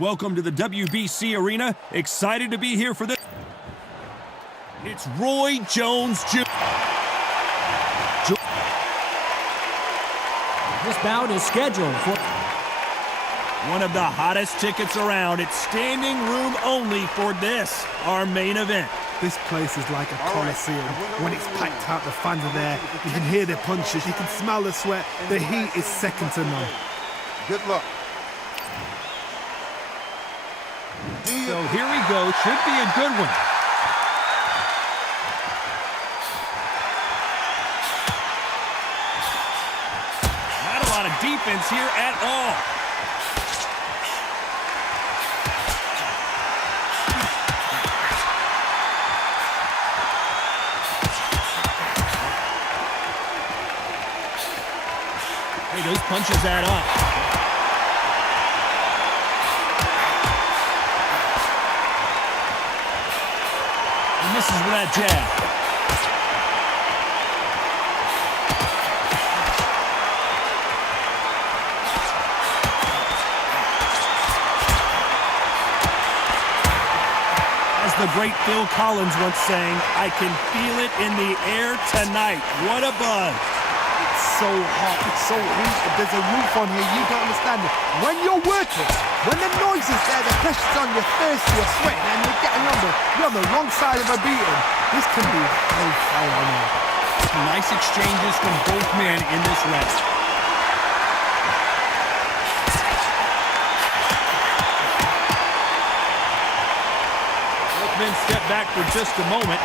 Welcome to the WBC arena. Excited to be here for this. It's Roy Jones Jr. This bout is scheduled for one of the hottest tickets around. It's standing room only for this, our main event. This place is like a coliseum. When it's packed out, the fans are there. You can hear their punches, you can smell the sweat. The heat is second to none. Good luck. So here we go. Should be a good one. Not a lot of defense here at all. Hey, those punches add up. He misses with that jab. As the great Phil Collins once sang, I can feel it in the air tonight. What a buzz. So hot, it's so heated, there's a roof on here, you don't understand it. When you're working, when the noise is there, the pressure's on, you're thirsty, you're sweating, and you're getting you're on the wrong side of a beating. This can be hellfire on you. Some nice exchanges from both men in this round. Both men step back for just a moment.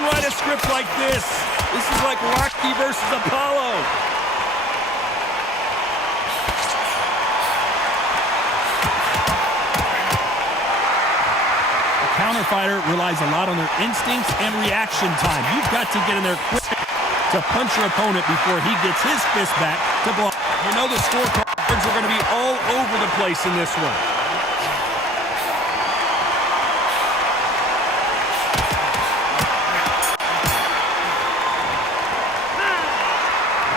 Write a script like this. This is like Rocky versus Apollo. A counter fighter relies a lot on their instincts and reaction time. You've got to get in there quick to punch your opponent before he gets his fist back to block. You know the scorecards are going to be all over the place in this one.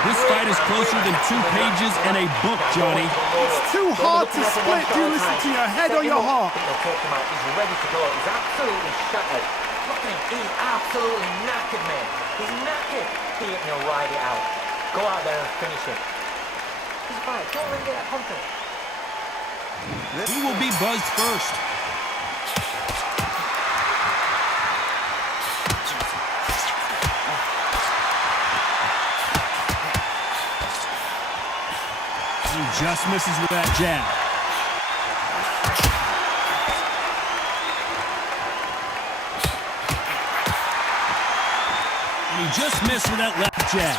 This fight is closer than 2 pages and a book, Johnny. It's too hard to split. Do you listen to your head or your heart? He's ready to go. He's absolutely shattered. Look at him. He's absolutely knackered, man. He's knackered. He'll ride it out. Go out there and finish him. He's fine. Don't let him get that confidence. He will be buzzed first. He just misses with that jab. And he just missed with that left jab.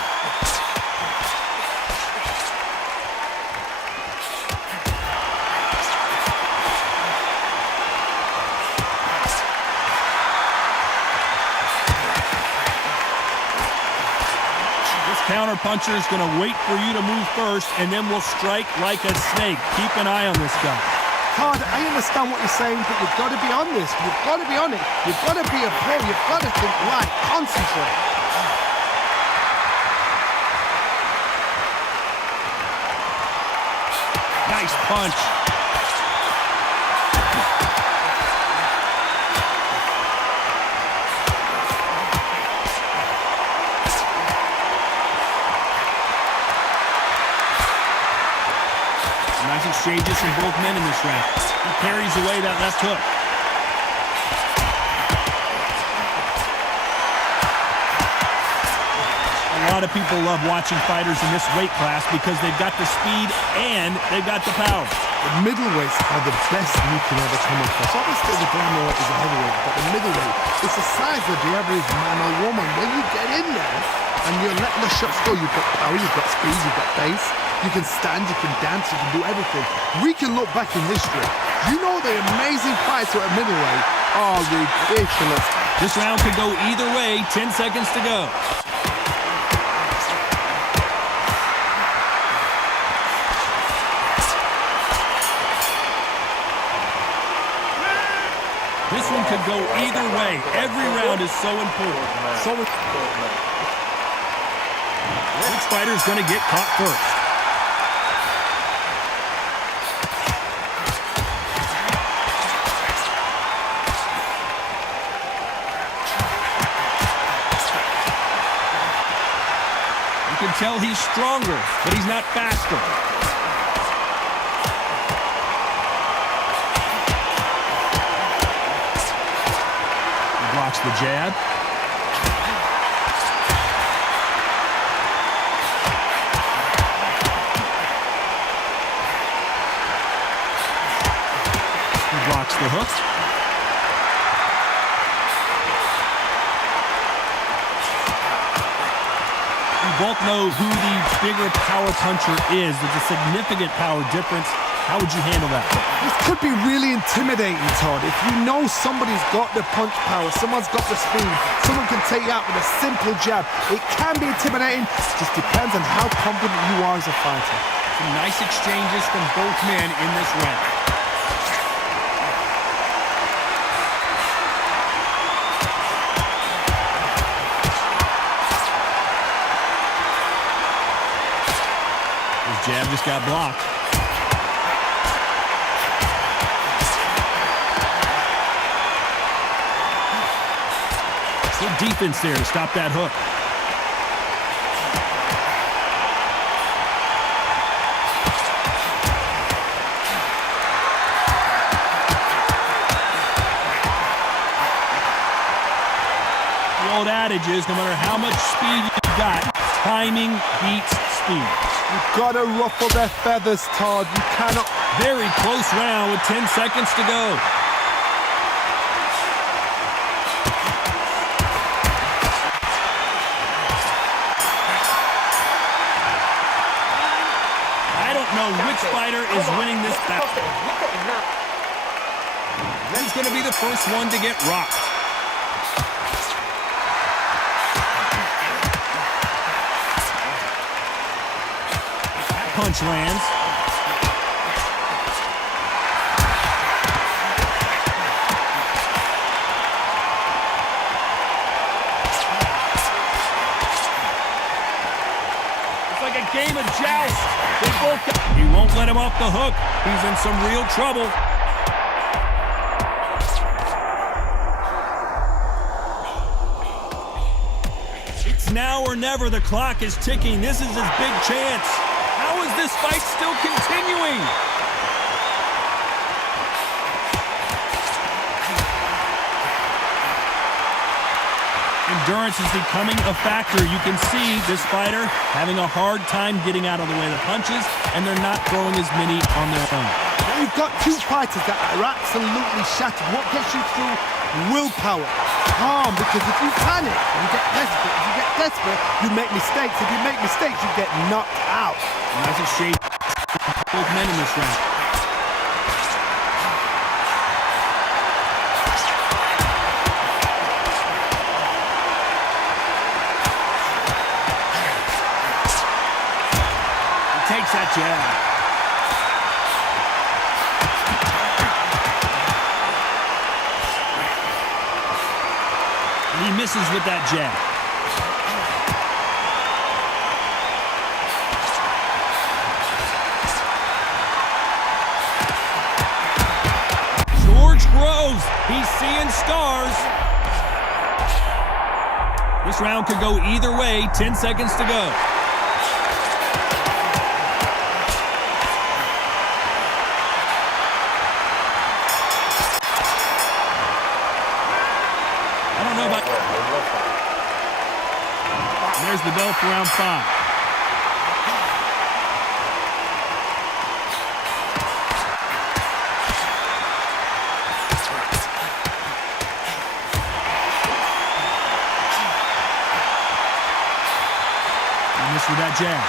Counter puncher is going to wait for you to move first, and then will strike like a snake. Keep an eye on this guy. Todd, I understand what you're saying, but you've got to be on this. You've got to be on it. You've got to be a pro. You've got to think right. Concentrate. Nice punch. Nice exchanges from both men in this round. He carries away that left hook. A lot of people love watching fighters in this weight class because they've got the speed and they've got the power. The middleweights are the best you can ever come across. Obviously, the glamour is a heavyweight, but the middleweight, it's the size of the average man or woman. When you get in there and you're letting the shots go, you've got power, you've got speed, you've got pace. You can stand, you can dance, you can do everything. We can look back in history. You know the amazing fights at middleweight are ridiculous. This round could go either way. 10 seconds to go. This one could go either way. Every round is so important. Which fighter's going to get caught first? You can tell he's stronger, but he's not faster. He blocks the jab. He blocks the hook. We both know who the bigger power puncher is. There's a significant power difference. How would you handle that? This could be really intimidating, Todd. If you know somebody's got the punch power, someone's got the speed, someone can take you out with a simple jab, it can be intimidating. It just depends on how confident you are as a fighter. Some nice exchanges from both men in this round. His jab just got blocked. Good defense there to stop that hook. The old adage is no matter how much speed you've got, timing beats speed. You've got to ruffle their feathers, Todd. You cannot. Very close round with 10 seconds to go. Which fighter is winning this battle? Who's going to be the first one to get rocked? That punch lands. It's like a game of joust. They both got. He won't let him off the hook. He's in some real trouble. It's now or never. The clock is ticking. This is his big chance. How is this fight still continuing? Endurance is becoming a factor. You can see this fighter having a hard time getting out of the way of the punches, and they're not throwing as many on their own. Now you've got two fighters that are absolutely shattered. What gets you through? Willpower. Calm, because if you panic and you get desperate, you make mistakes. If you make mistakes, you get knocked out. And that's a shape both men in this round. Takes that jab. And he misses with that jab. George Groves, he's seeing stars. This round could go either way. 10 seconds to go. There's the bell for round 5. He missed with that jab.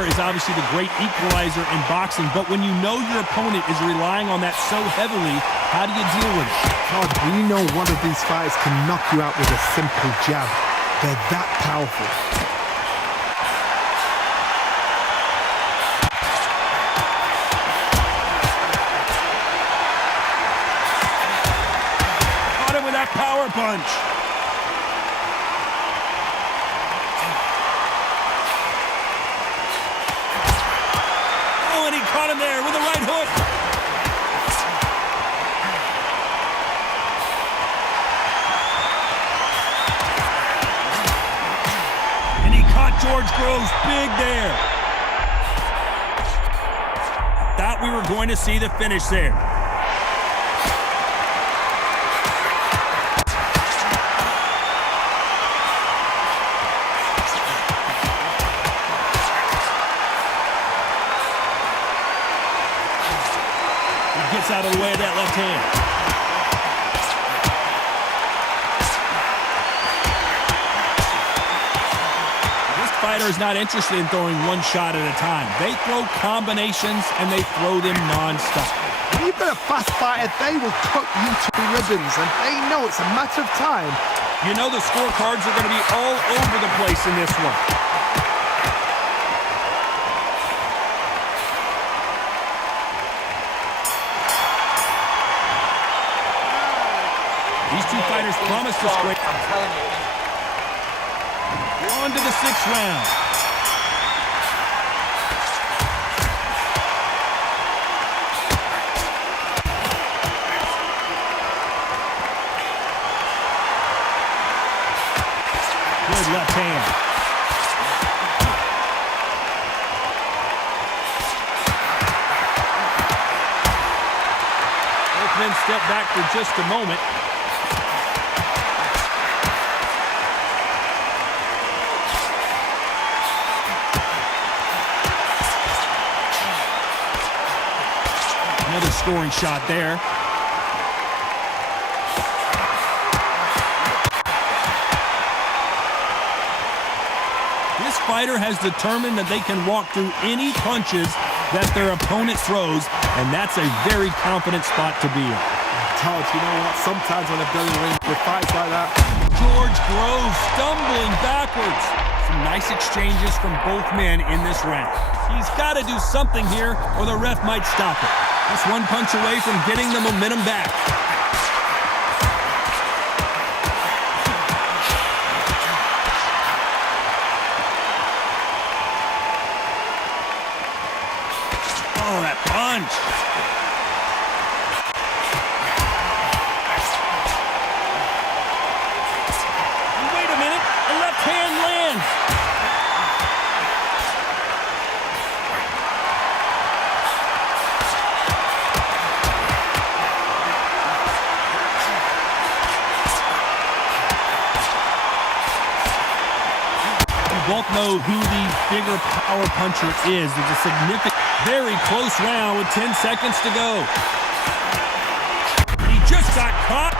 Is obviously the great equalizer in boxing, but when you know your opponent is relying on that so heavily, how do you deal with it? Todd, we know one of these fighters can knock you out with a simple jab. They're that powerful. power punch. Oh, and he caught him there with a right hook. And he caught George Groves big there. Thought we were going to see the finish there. Gets out of the way of that left hand. This fighter is not interested in throwing one shot at a time. They throw combinations, and they throw them non-stop. When you've got a fast fighter, they will cut you to ribbons, and they know it's a matter of time. You know the scorecards are going to be all over the place in this one. These two fighters promised us great. I'm telling you. On to the 6th round. Good left hand. Both men step back for just a moment. Another scoring shot there. This fighter has determined that they can walk through any punches that their opponent throws, and that's a very confident spot to be in. Todd, you know what? Sometimes when I've done in the ring with fights like that, George Groves stumbling backwards. Some nice exchanges from both men in this round. He's got to do something here, or the ref might stop it. Just one punch away from getting the momentum back. Oh, that punch. And wait a minute, a left hand lands. Both know who the bigger power puncher is. There's a significant, very close round with 10 seconds to go. He just got caught.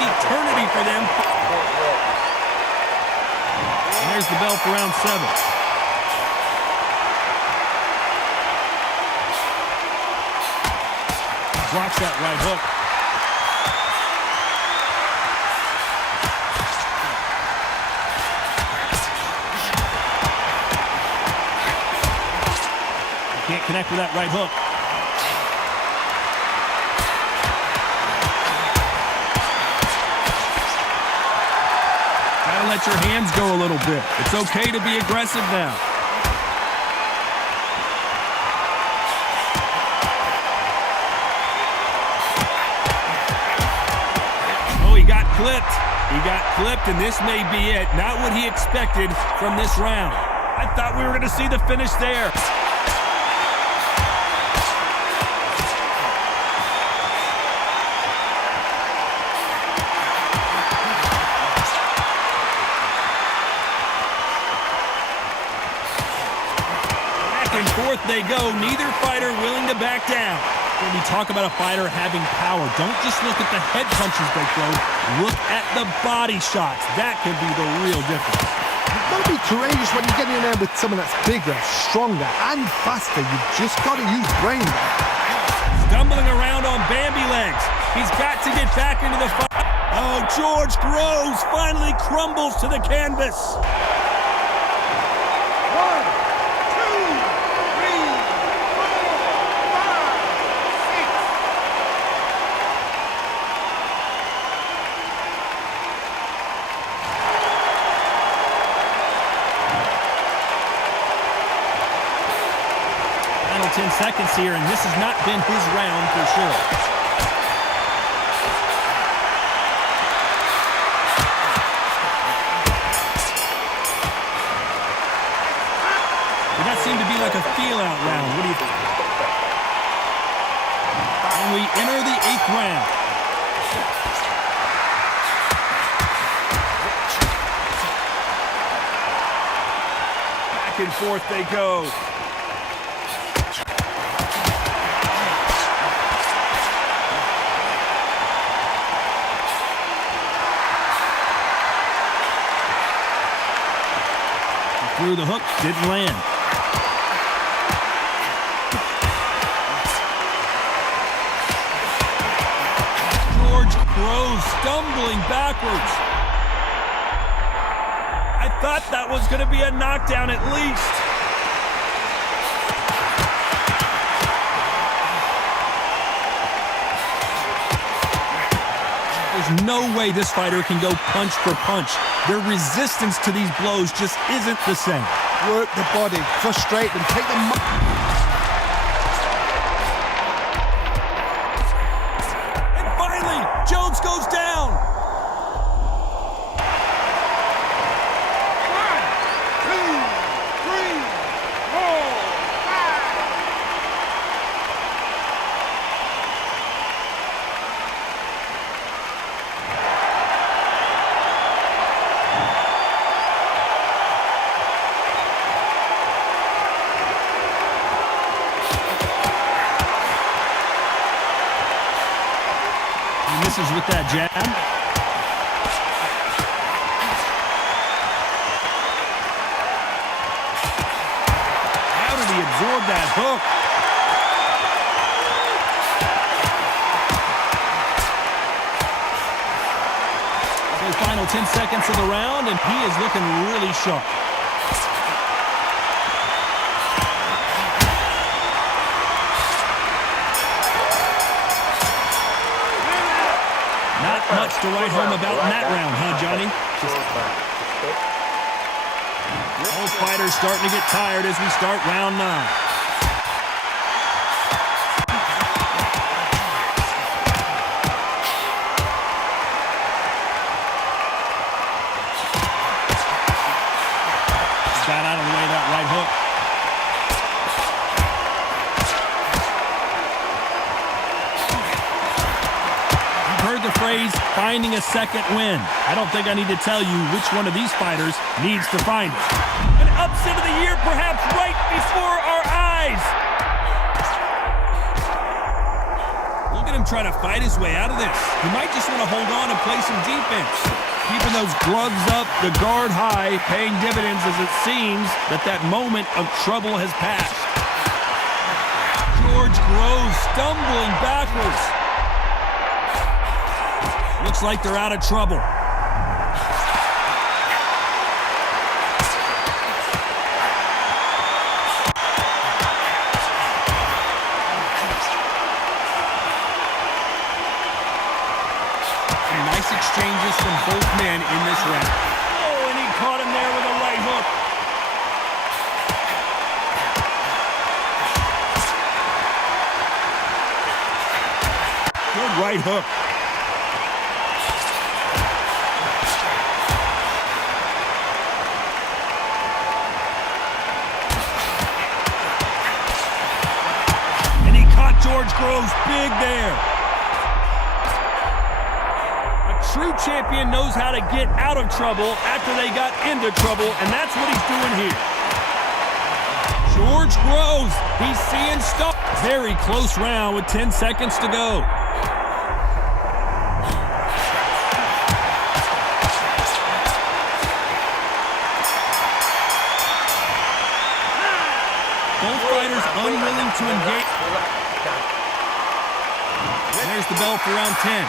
Eternity for them. And there's the bell for round 7. Blocks that right hook. Can't connect with that right hook. Gotta let your hands go a little bit. It's okay to be aggressive now. Oh, he got clipped. He got clipped, and this may be it. Not what he expected from this round. I thought we were going to see the finish there. And forth they go, neither fighter willing to back down. When we talk about a fighter having power, don't just look at the head punches they throw. Look at the body shots. That could be the real difference. Got to be courageous when you get in there with someone that's bigger, stronger, and faster. You've just got to use brain. Stumbling around on Bambi legs. He's got to get back into the fight. Oh, George Groves finally crumbles to the canvas. 1, 2, 3, 4, 5, 6. Final 10 seconds here, and this has not been his round for sure. Seem to be like a feel-out round. What do you think? And we enter the 8th round. Back and forth they go. Through the hook, didn't land. Groves stumbling backwards. I thought that was going to be a knockdown at least. There's no way this fighter can go punch for punch. Their resistance to these blows just isn't the same. Work the body, frustrate them, take them. Jones goes down. 1, 2, 3, 4, 5. Misses with that jab. How did he absorb that hook? So final 10 seconds of the round, and he is looking really sharp. Not much to write home about in that round, huh, Johnny? Both fighters starting to get tired as we start round 9. Got out of the way that right hook. The phrase, finding a second win. I don't think I need to tell you which one of these fighters needs to find it. An upset of the year perhaps right before our eyes. Look at him try to fight his way out of this. He might just want to hold on and play some defense. Keeping those gloves up, the guard high, paying dividends as it seems that moment of trouble has passed. George Groves stumbling backwards. Looks like they're out of trouble. Some nice exchanges from both men in this round. Oh, and he caught him there with a right hook. Good right hook. George Groves big there. A true champion knows how to get out of trouble after they got into trouble, and that's what he's doing here. George Groves, he's seeing stuff. Very close round with 10 seconds to go. Both fighters unwilling to engage. There's the bell for round 10.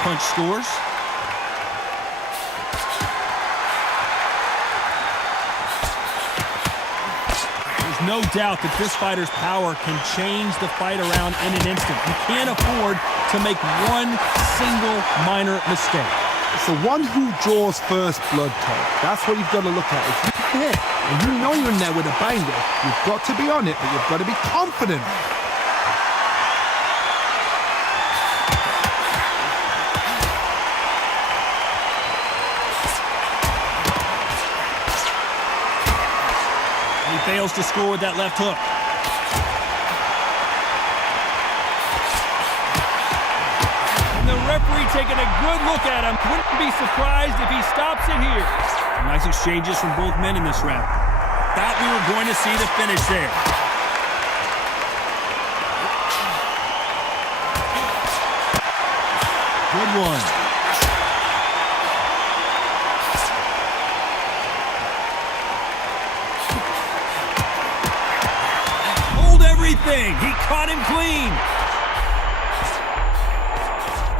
Punch scores. There's no doubt that this fighter's power can change the fight around in an instant. You can't afford to make one single minor mistake. It's the one who draws first blood, Todd. That's what you've got to look at. If you hit and you know you're in there with a banger, you've got to be on it, but you've got to be confident. He fails to score with that left hook. And the referee taking a good look at him. Wouldn't be surprised if he stops it here. Nice exchanges from both men in this round. Thought we were going to see the finish there. Good one. He caught him clean.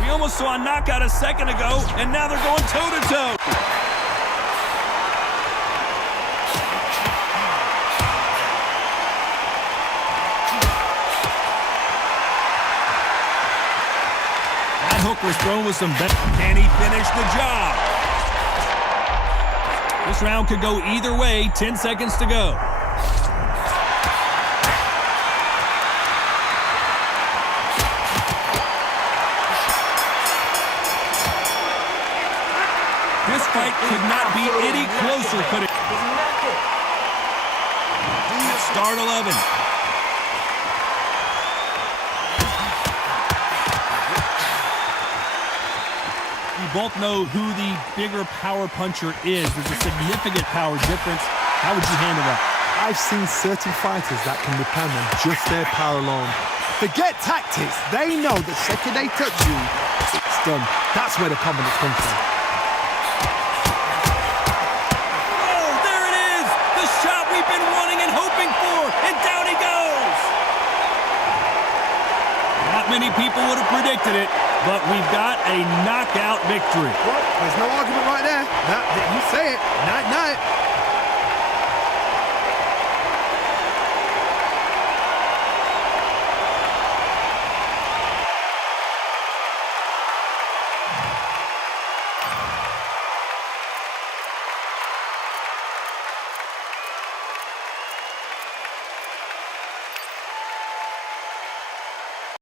We almost saw a knockout a second ago, and now they're going toe-to-toe. That hook was thrown with some bend. Can he finish the job? This round could go either way. 10 seconds to go. This fight could not be any closer, could it? Start 11. We both know who the bigger power puncher is. There's a significant power difference. How would you handle that? I've seen certain fighters that can depend on just their power alone. Forget tactics. They know the second they touch you, it's done. That's where the confidence comes from. Many people would have predicted it, but we've got a knockout victory. Well, there's no argument right there. You say it. Night, night.